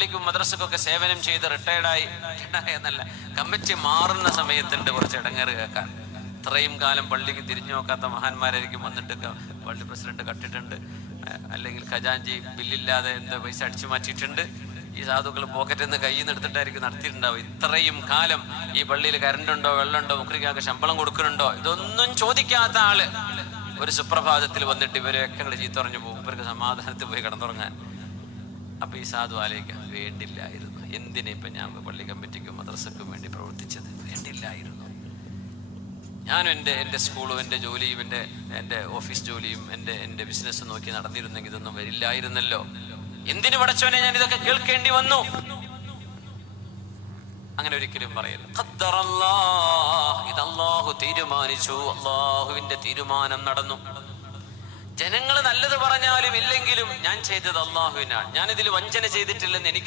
പള്ളിക്കും മദ്രസക്കൊക്കെ സേവനം ചെയ്ത് റിട്ടയർഡായി എന്നല്ല, കമ്മിറ്റി മാറുന്ന സമയത്തുണ്ട് കുറച്ച് ഇടങ്ങേറ് കേൾക്കാൻ. ഇത്രയും കാലം പള്ളിക്ക് തിരിഞ്ഞു നോക്കാത്ത മഹാന്മാരായിരിക്കും വന്നിട്ട് പള്ളി പ്രസിഡന്റ് കട്ടിട്ടുണ്ട്, അല്ലെങ്കിൽ ഖജാൻജി ബില്ലില്ലാതെ എന്തോ പൈസ അടിച്ചു മാറ്റിയിട്ടുണ്ട്. ഈ സാധുക്കൾ പോക്കറ്റിൽ നിന്ന് കയ്യിൽ നിന്ന് എടുത്തിട്ടായിരിക്കും നടത്തിയിട്ടുണ്ടാവും. ഇത്രയും കാലം ഈ പള്ളിയിൽ കറണ്ടുണ്ടോ, വെള്ളമുണ്ടോ, മുക്രിക്കാർക്ക് ശമ്പളം കൊടുക്കുന്നുണ്ടോ, ഇതൊന്നും ചോദിക്കാത്ത ആള് ഒരു സുപ്രഭാതത്തിൽ വന്നിട്ട് ഇവരെയൊക്കെ ചീത്തറഞ്ഞു പോകും, ഇവർക്ക് സമാധാനത്തിൽ പോയി കിടന്നുറങ്ങാൻ. അപ്പൊ ഈ സാധു ആലോചിക്കാം, വേണ്ടില്ലായിരുന്നു, എന്തിനാ ഇപ്പൊ ഞാൻ പള്ളി കമ്മിറ്റിക്കും മദ്രസക്കും വേണ്ടി പ്രവർത്തിച്ചത്? വേണ്ടില്ലായിരുന്നു. ഞാനും എൻ്റെ സ്കൂളും എൻ്റെ ജോലിയും എൻ്റെ ഓഫീസ് ജോലിയും എൻ്റെ ബിസിനസ് നോക്കി നടന്നിരുന്നെങ്കിൽ ഇതൊന്നും വരില്ലായിരുന്നല്ലോ. എന്തിനു പടച്ചോനെ ഞാൻ ഇതൊക്കെ കേൾക്കേണ്ടി വന്നു? അങ്ങനെ ഒരിക്കലും പറയരുത്. ഇത് അല്ലാഹു തീരുമാനിച്ചു, അല്ലാഹുവിന്റെ തീരുമാനം നടന്നു. ജനങ്ങൾ നല്ലത് പറഞ്ഞാലും ഇല്ലെങ്കിലും ഞാൻ ചെയ്തത് അല്ലാഹുവിനാണ്. ഞാനിതിൽ വഞ്ചന ചെയ്തിട്ടില്ലെന്ന് എനിക്ക്